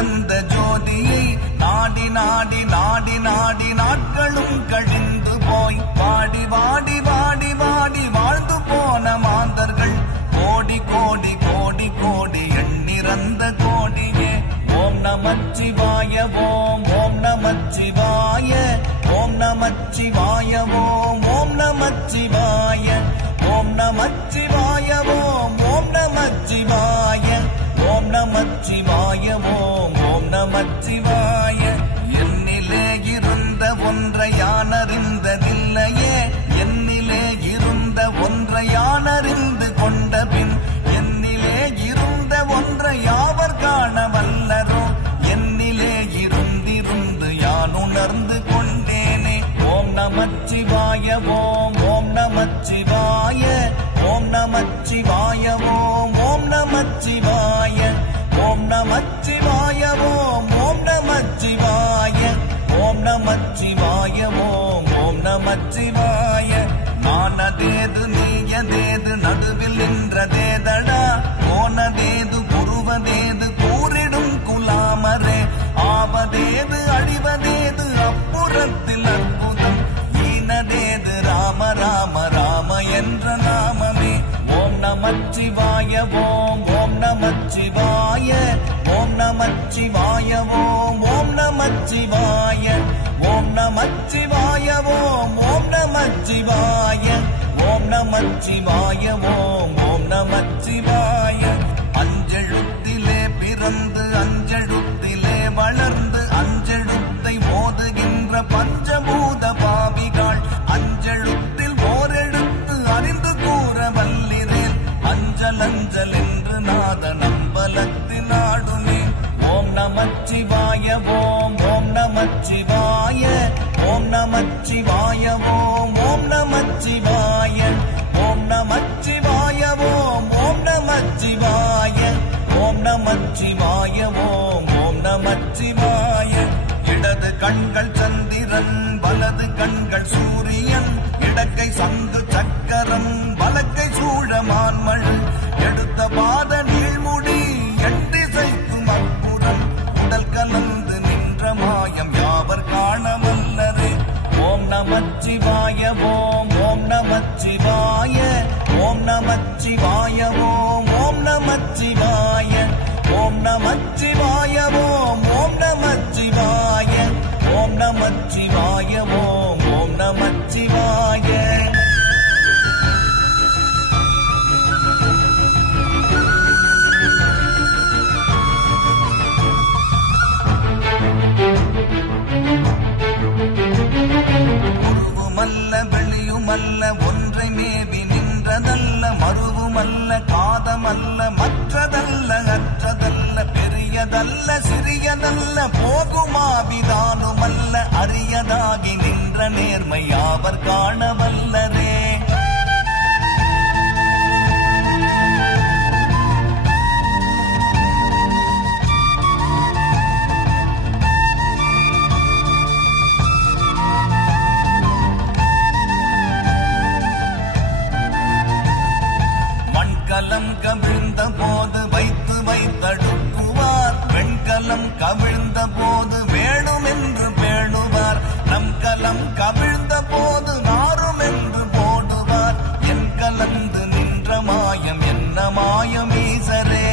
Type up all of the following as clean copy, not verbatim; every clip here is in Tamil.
தந்த ஜோதியை நாடி நாடி நாடி நாடி நாட்களும் கழிந்து போய் வாடி வாடி வாடி வாடி வாழ்ந்து போன மாந்தர்கள் கோடி கோடி கோடி கோடி எண்ணிறந்த கோடியே. ஓம் நமச்சிவாய ஓம் ஓம் நமச்சிவாய ஓம் நமச்சிவாய ஓம் ஓம் நமச்சிவாய ஓம் நமச்சிவாய ஓம் ஓம் நமச்சிவாய ஓம் நமச்சிவாய ஓம் ஓம் நமச்சிவாய. என்னிலே இருந்த ஒன்றை யானறிந்ததில்லையே, என்னிலே இருந்த ஒன்றை யானறிந்து கொண்ட பின் என்னிலே இருந்த ஒன்றை யாவர் காண வல்லரோ, என்னிலே இருந்திருந்து யான் உணர்ந்து கொண்டேனே. ஓம் நமச்சிவாய ஓம் ஓம் நமச்சிவாய ஓம் நமச்சிவாய ஓம் ஓம் நமச்சிவாய ஓம் நமச்சிவாய ஓம் ஓம் நமச்சிவாய ஓம் நமச்சிவாய ஓம் ஓம் நமச்சிவாய. நானதேது நீயதேது நடுவில் நின்றதேதடா, போனதேது புருவதேது கூறிடும் குலாமரே, ஆவதேது அழிவதேது அப்புறத்தில் அற்புதம், ஈனதேது ராம ராம ராம என்ற நாமமே. ஓம் நமச்சிவாய ஓம் ஓம் நமச்சிவாய ஓம் நமச்சிவாய ஓம் ஓம் நமச்சிவாய ஓம் நமச்சிவாய ஓம் ஓம் நமச்சிவாய ஓம் நமச்சிவாய ஓம் ஓம் நமச்சிவாய. அஞ்செழுத்திலே பிறந்து அஞ்செழுத்திலே வளர்ந்து அஞ்செழுத்தை மோதுகின்ற பஞ்சபூத பாவிகள் அஞ்செழுத்தில் ஓரெழுத்து அறிந்து கூற வல்லிரேன், அஞ்சல் அஞ்சல் என்று நாத நம்பலத்தில் ஆடுமே. ஓம் நமச்சிவாய ஓம் ஓம் நமச்சிவாய ஓம் நமச்சிவாய ஓம் ஓம் நமச்சிவாய ஓம் நமச்சிவாய ஓம் ஓம் நமச்சிவாய ஓம் நமச்சிவாய ஓம் ஓம் நமச்சிவாய. இடது கண்கள் சந்திரன் வலது கண்கள் சூரியன், இடக்கை சங்கு சக்கரம் வலக்கை சூழமான்மழு, எடுத்த பாத நீழ்முடி எட்டிசைக்கும் அற்புதம், உடல் கலந்து நின்ற மாயம் யாவர் காண வல்லரே. ஓம் நமச்சிவாய ஓம் ஓம் நமச்சிவாய ஓம் நமச்சிவாய ஓம் ஓம் நமச்சிவாய ஓம் நமச்சிவாய ஓம் ஓம் நமச்சிவாய ஓம் நமச்சிவாய ஓம் ஓம் நமச்சிவாய. உருவுமல்ல வெளியுமல்ல ஒன்றை மேவி நின்றதல்ல, மறுவுமல்ல காதமல்ல மற்றதல்ல அற்றதல்ல, பெரியதல்ல சிறியதல்ல போகுமாவிதானுமல்ல, அரியதாகி நின்ற நேர்மை யாவர் காண வல்லரே. மண்கலம் கவிழ்ந்த போது வைத்து வைத்தடுக்குவார், வெண்கலம் கவிழ்ந்த போது வேணும் என்று பேணுவார், நம் கலம் கவிழ்ந்த போது நாரும் என்று போடுவார், என் கலந்து நின்ற மாயம் என்ன மாயம் ஈசரே.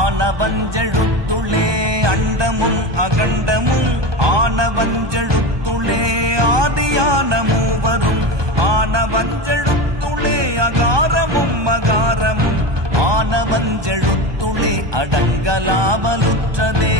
ஆனவஞ்செழுத்துளே அண்டமும் அகண்டமும், ஆனவஞ்செழுத்துளே ஆதியான மூவரும், ஆனவஞ்செழுத்துளே அகாரமும் அகாரமும், ஆனவஞ்செழுத்துளே அடங்கலாமலுற்றதே.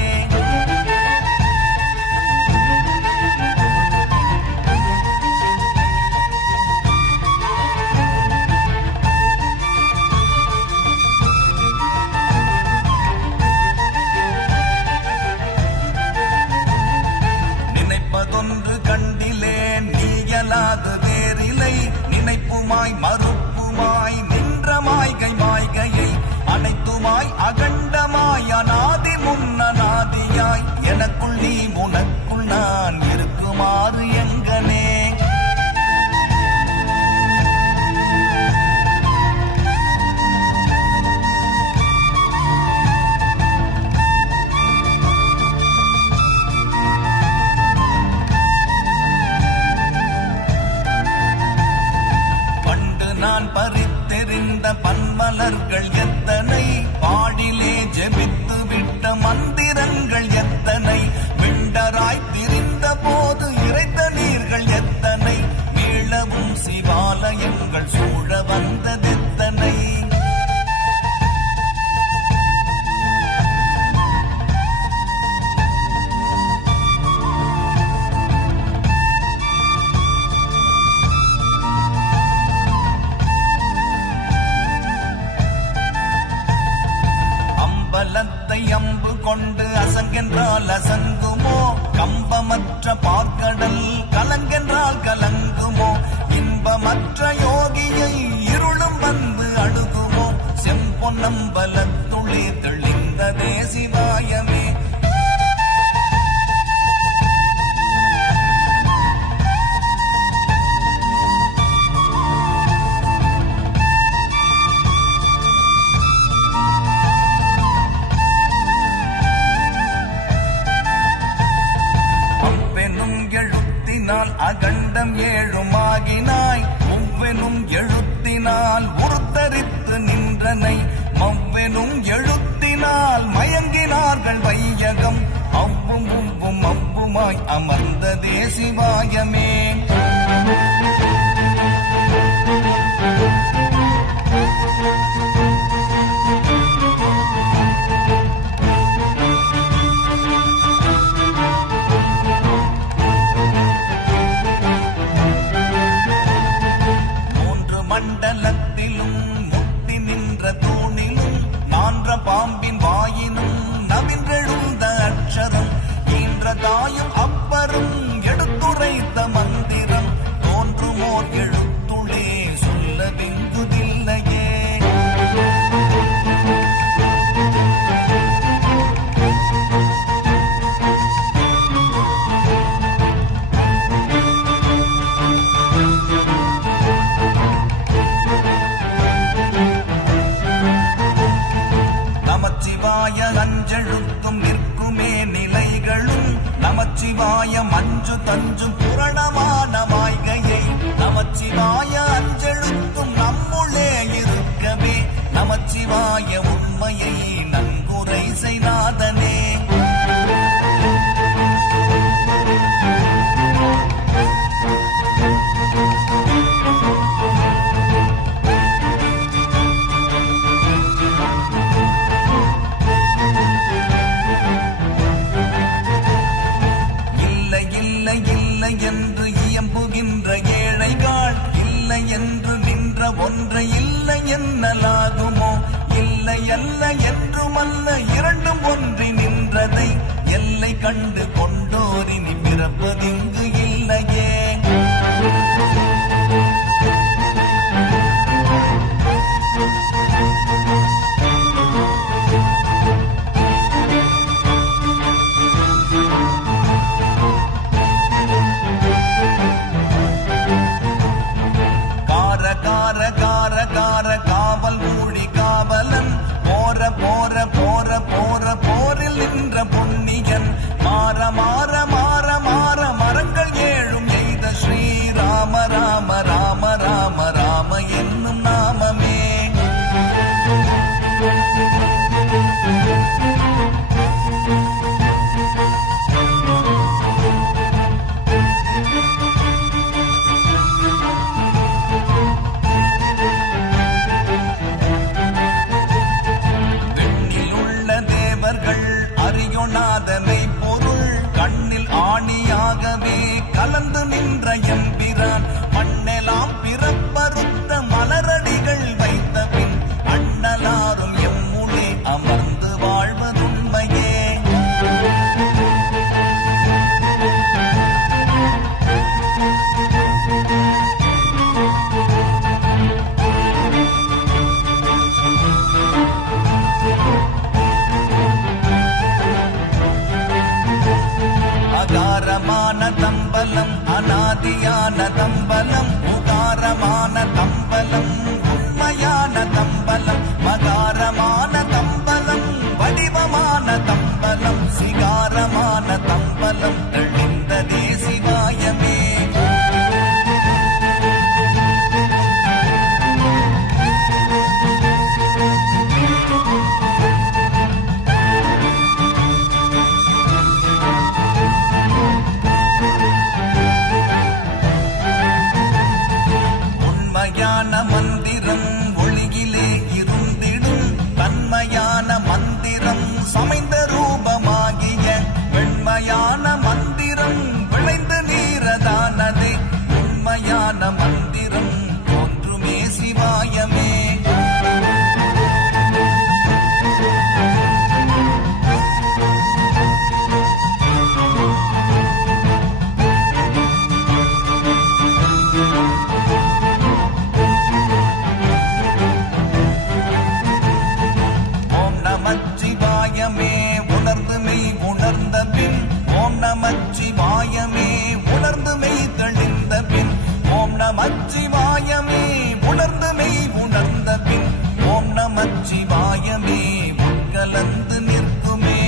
நினைப்பதொன்று கண்டிலேன் நீயலாது வேறிலை, நினைப்புமாய் மறுப்புமாய் நின்ற மாய்கை மாய்கையை அனைத்துமாய் அகண்டமாய் எனக்குள் நீ உனக்குள் நான் இருக்குமாறு எங்கனே. நான் பறித்தெறிந்த பன்மலர்கள் எத்தனை, பாடிலே ஜெபித்து விட்ட மந்திரங்கள் எத்தனை, விண்டராய் திரிந்த போது இறைத்த நீர்கள் எத்தனை, மீளவும் சிவாலயங்கள் சூழ வந்ததெத்தனை. அம்பு கொண்டு அசங்கென்றால் அசங்குமோ, கம்பமற்ற பார்க்கடல் கலங்கென்றால் கலங்குமோ, இன்பமற்ற யோகியை இருளும் வந்து அணுகுமோ, செம்பொன்னம்பலத்துளே தெளிந்ததே சிவாயமே. அகண்டம் ஏழுமாகினாய், ஒவ்வெனும் எழுத்தினால் உருத்தரித்து நின்றனை, மவ்வெனும் எழுத்தினால் மயங்கினார்கள் வையகம், அவ்வும் உவ்வும் அவ்வுமாய் அமர்ந்ததே சிவாயமே. மண்டலத்திலும் முட்டி நின்ற தூணிலும் நான்ற பாம்பின் வாயினும் நவின்றெழுந்த அக்ஷரம், ஈன்ற தாயும் அப்பரும் எடுத்துரைத்த மந்திரம், தோன்றுமோர் எழுத்துளே சொல்ல வெங்குதில்லையே. அஞ்செழுத்தும் நிற்குமே நிலைகளும், நமச்சிவாய மஞ்சு தஞ்சும் புரணமான மாய்கையை, நமச்சிவாய அஞ்செழுத்தும் நம்முள்ளே இருக்கவே, நமச்சிவாய உண்மையை நன்குரை செய்நாதனே. என்று இயம்புகின்ற ஏழைகள், இல்லை என்று நின்ற ஒன்றை இல்லை என்னலாகுமோ, இல்லை அல்ல என்றுமல்ல இரண்டும் ஒன்றி நின்றதை, எல்லை கண்டு கொண்டோரினி பிறப்பதிங்கு இல்லையே. காவல் மூடி காவலன், போற போற போற போற போரில் நின்ற புண்ணியன், மாற மாற மாற மாற மரங்கள் ஏழும் எய்த ஸ்ரீராம ராம ராம ராம ராம என்னும் நாமமே. உண்மையான மந்திரம் ஒளியிலே இருந்திடும் தன்மையான மந்திரம் சமைந்த ரூபமாகிய வெண்மையான மந்திரம் விளைந்து நீரதானதே உண்மையான மந்திரம் ஒன்றுமே சிவாயமே. நமச்சிவாயமே உணர்ந்து மெய் உணர்ந்த பின் ஓம் நமச்சிவாயமே உணர்ந்து மெய் தெளிந்த பின் ஓம் நமச்சிவாயமே உணர்ந்து மெய் உணர்ந்த பின் ஓம் நமச்சிவாயமே உட்கலந்து நிற்குமே.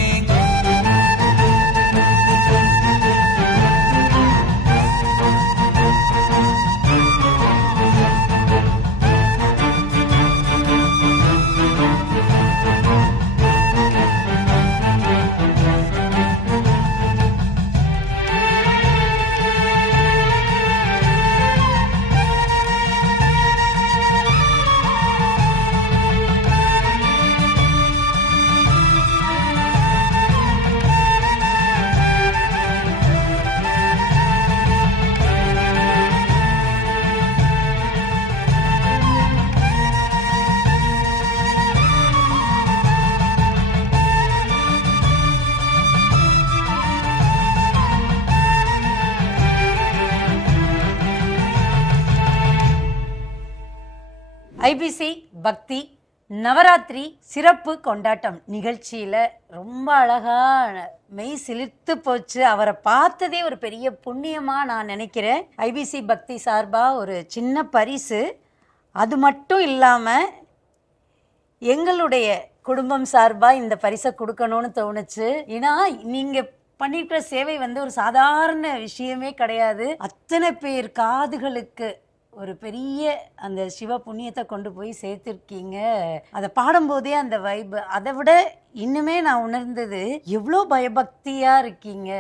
ஐபிசி பக்தி நவராத்திரி சிறப்பு கொண்டாட்டம் நிகழ்ச்சியில் ரொம்ப அழகாக மெய் சிலிர்த்து போச்சு. அவரை பார்த்ததே ஒரு பெரிய புண்ணியமாக நான் நினைக்கிறேன். ஐபிசி பக்தி சார்பாக ஒரு சின்ன பரிசு. அது மட்டும் இல்லாமல் எங்களுடைய குடும்பம் சார்பாக இந்த பரிசை கொடுக்கணும்னு தோணுச்சு. ஏன்னா நீங்கள் பண்ணியிருக்கிற சேவை ஒரு சாதாரண விஷயமே கிடையாது. அத்தனை பேர் காதுகளுக்கு ஒரு பெரிய அந்த சிவ புண்ணியத்தை கொண்டு போய் சேர்த்துருக்கீங்க. அதை பாடும்போதே அந்த வைப்பு, அதை விட இன்னுமே நான் உணர்ந்தது எவ்வளோ பயபக்தியாக இருக்கீங்க.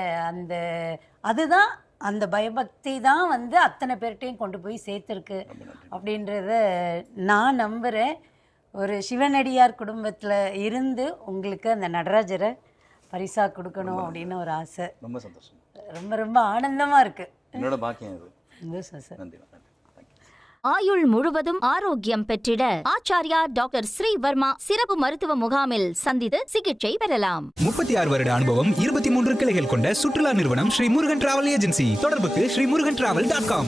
அதுதான் அந்த பயபக்தி தான் அத்தனை பேர்கிட்டையும் கொண்டு போய் சேர்த்துருக்கு அப்படின்றத நான் நம்புகிறேன். ஒரு சிவனடியார் குடும்பத்தில் இருந்து உங்களுக்கு அந்த நடராஜரை பரிசா கொடுக்கணும் அப்படின்னு ஒரு ஆசை. ரொம்ப சந்தோஷம், ரொம்ப ரொம்ப ஆனந்தமாக இருக்குது. என்னோட பாக்கியம் இது. நன்றி. ஆயுள் முழுவதும் ஆரோக்கியம் பெற்றிட ஆச்சாரியா டாக்டர் ஸ்ரீவர்மா சிறப்பு மருத்துவ முகாமில் சந்தித்து சிகிச்சை பெறலாம். 36 வருட அனுபவம், 23 கிளைகள் கொண்ட சுற்றுலா நிறுவனம் ஸ்ரீ முருகன் டிராவல் ஏஜென்சி. தொடர்புக்கு sreemurugantravel.com.